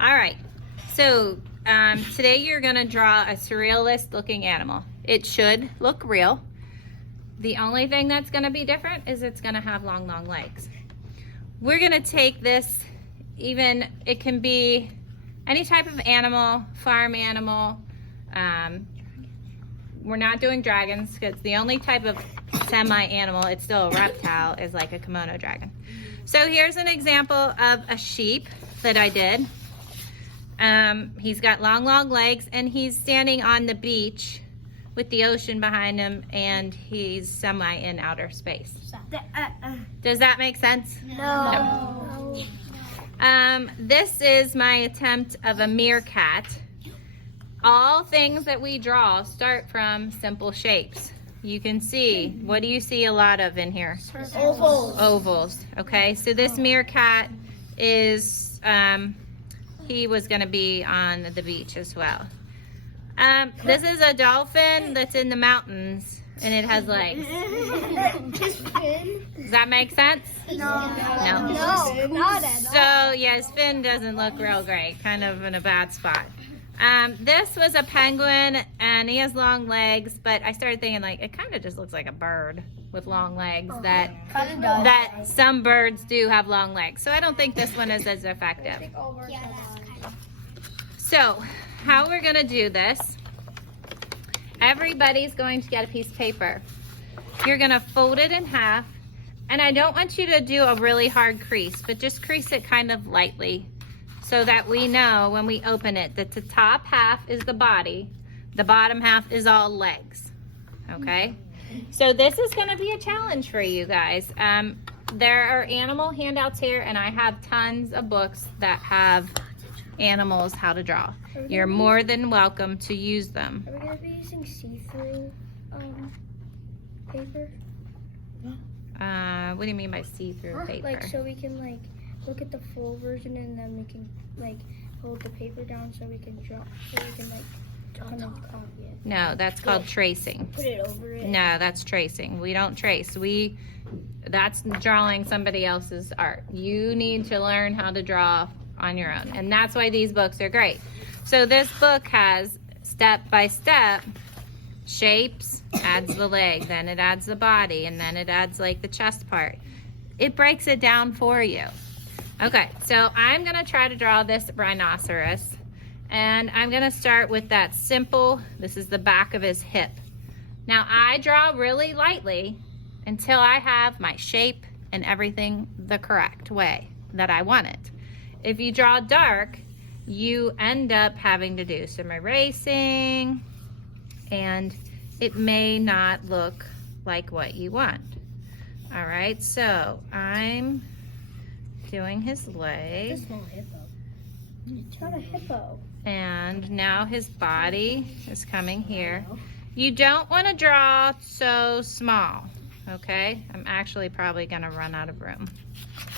All right, so today you're gonna draw a surrealist looking animal. It should look real. The only thing that's gonna be different is it's gonna have long legs. We're gonna take this, it can be any type of animal, farm animal. We're not doing dragons because the only type of semi-animal, it's still a reptile, is like a kimono dragon. So here's an example of a sheep that I did. He's got long legs and he's standing on the beach with the ocean behind him, and he's semi in outer space. Does that make sense? No. This is my attempt of a meerkat. All things that we draw start from simple shapes. You can see, what do you see a lot of in here? Ovals. Okay, so this meerkat is, he was gonna be on the beach as well. This is a dolphin that's in the mountains and it has legs. Does that make sense? No. No. Not at all. So yeah, his fin doesn't look real great, kind of in a bad spot. This was a penguin and he has long legs, but I started thinking like, it kind of just looks like a bird with long legs that some birds do have long legs. So I don't think this one is as effective. So how we're gonna do this, everybody's going to get a piece of paper. You're gonna fold it in half, and I don't want you to do a really hard crease, but just crease it kind of lightly so that we know when we open it that the top half is the body, the bottom half is all legs, okay? So this is gonna be a challenge for you guys. There are animal handouts here, and I have tons of books that have animals how to draw. You're more than welcome to use them. Are we going to be using see-through paper? What do you mean by see-through paper? Like, so we can, like, look at the full version and then we can, like, hold the paper down so we can draw, so we can, like, kind of copy it. No, that's called tracing. Put it over it. No, that's tracing. We don't trace. That's drawing somebody else's art. You need to learn how to draw on your own, and that's why these books are great. So this book has step-by-step shapes, adds the leg, then it adds the body, and then it adds like the chest part. It breaks it down for you. Okay, so I'm gonna try to draw this rhinoceros, and I'm gonna start with that simple, this is the back of his hip. Now I draw really lightly until I have my shape and everything the correct way that I want it. If you draw dark, you end up having to do some erasing, and it may not look like what you want. All right, so I'm doing his leg. It's not a hippo. It's not a hippo. And now his body is coming here. You don't want to draw so small, okay? I'm actually probably gonna run out of room.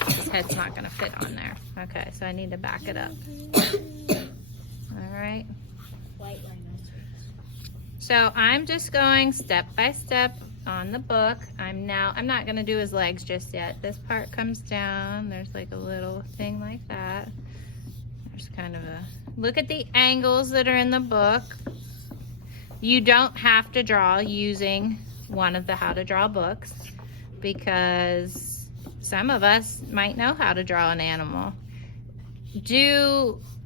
His head's not gonna fit on there. Okay, so I need to back it up. All right. So I'm just going step by step on the book. I'm not gonna do his legs just yet. This part comes down. There's like a little thing like that. There's kind of a, look at the angles that are in the book. You don't have to draw using one of the how to draw books, because some of us might know how to draw an animal.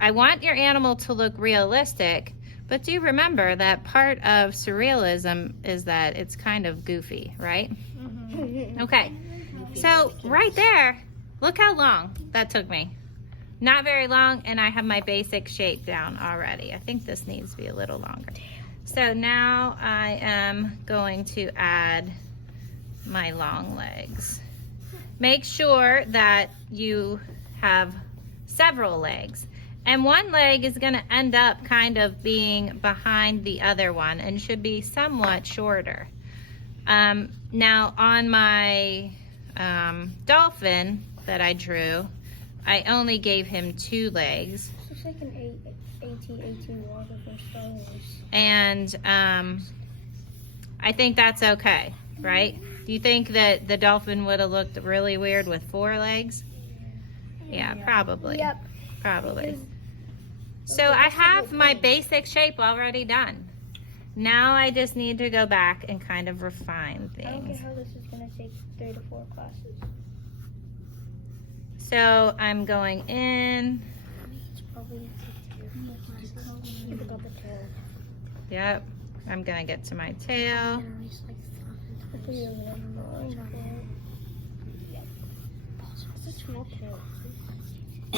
I want your animal to look realistic, but do remember that part of surrealism is that it's kind of goofy, right? Mm-hmm. Okay, so right there, look how long that took me. Not very long, and I have my basic shape down already. I think this needs to be a little longer. So now I am going to add my long legs. Make sure that you have several legs, and one leg is going to end up kind of being behind the other one and should be somewhat shorter. Now on my dolphin that I drew, I only gave him 2 legs. Looks like an 18 walker from Star Wars. And I think that's okay, right? Do you think that the dolphin would have looked really weird with 4 legs? Yeah, probably. Yep. Probably. So I have my basic shape already done. Now I just need to go back and kind of refine I don't get things. how this is going to take 3 to 4 classes. So I'm going in. It's probably going to take 2 classes. You forgot the tail. Yep. I'm going to get to my tail.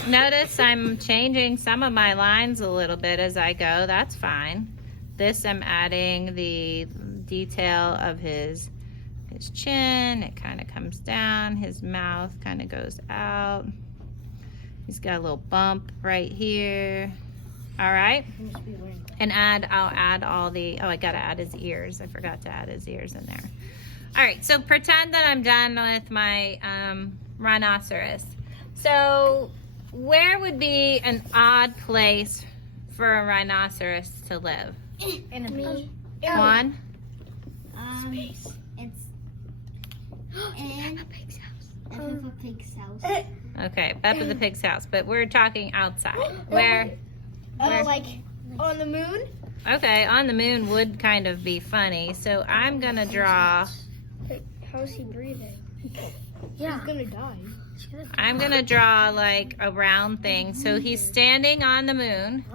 Notice I'm changing some of my lines a little bit as I go. That's fine. This I'm adding the detail of his chin. It kind of comes down. His mouth kind of goes out. He's got a little bump right here. All right. And I'll add all the, oh, I gotta add his ears. I forgot to add his ears in there. All right, so pretend that I'm done with my rhinoceros. So where would be an odd place for a rhinoceros to live? In a beach. One? It's in Peppa Pig's house. Okay, Peppa the Pig's house, but we're talking outside. Where? Like on the moon? Okay, on the moon would kind of be funny. So I'm gonna draw, Like, how's he breathing? Yeah. He's gonna die. I'm gonna draw like a round thing. So he's standing on the moon.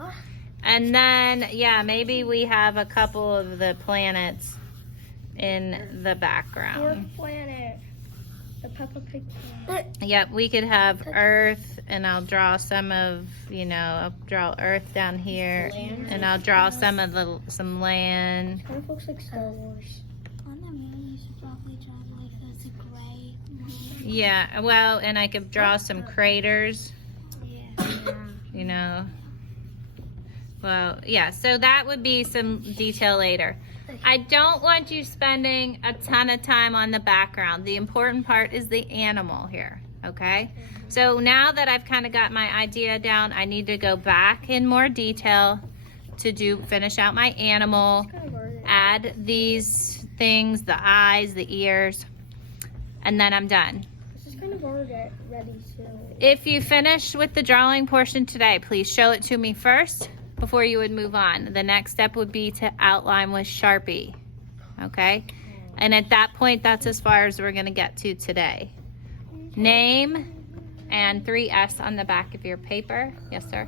And then, yeah, maybe we have a couple of the planets in the background. Fourth planet. The Peppa Pig planet. Yep, we could have Earth, and I'll draw some of, I'll draw Earth down here, and I'll draw some land. Kind of looks like Star Wars. On the moon, you should probably draw like as a gray moon. Yeah, well, and I could draw some craters, Yeah. Well, yeah, so that would be some detail later. I don't want you spending a ton of time on the background. The important part is the animal here, okay? So now that I've kind of got my idea down, I need to go back in more detail to finish out my animal, add these things, the eyes, the ears, and then I'm done. This is kind of already ready to. If you finish with the drawing portion today, please show it to me first before you would move on. The next step would be to outline with Sharpie, okay? And at that point, that's as far as we're gonna get to today. Name and 3S on the back of your paper. Yes, sir?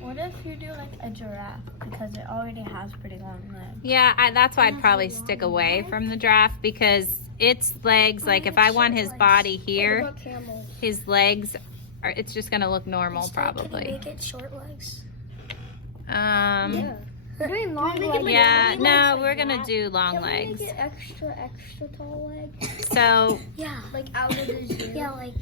What if you do like a giraffe? Because it already has pretty long legs. Yeah, that's why I'd probably stick away from the giraffe, because its legs, like if I want his body What here, about camels? his legs it's just gonna look normal probably. Make it short legs. Yeah. We're doing long legs. Yeah, no, we're gonna do long Can we legs. make it extra tall legs? So Yeah. Like out of the zoo. Yeah, like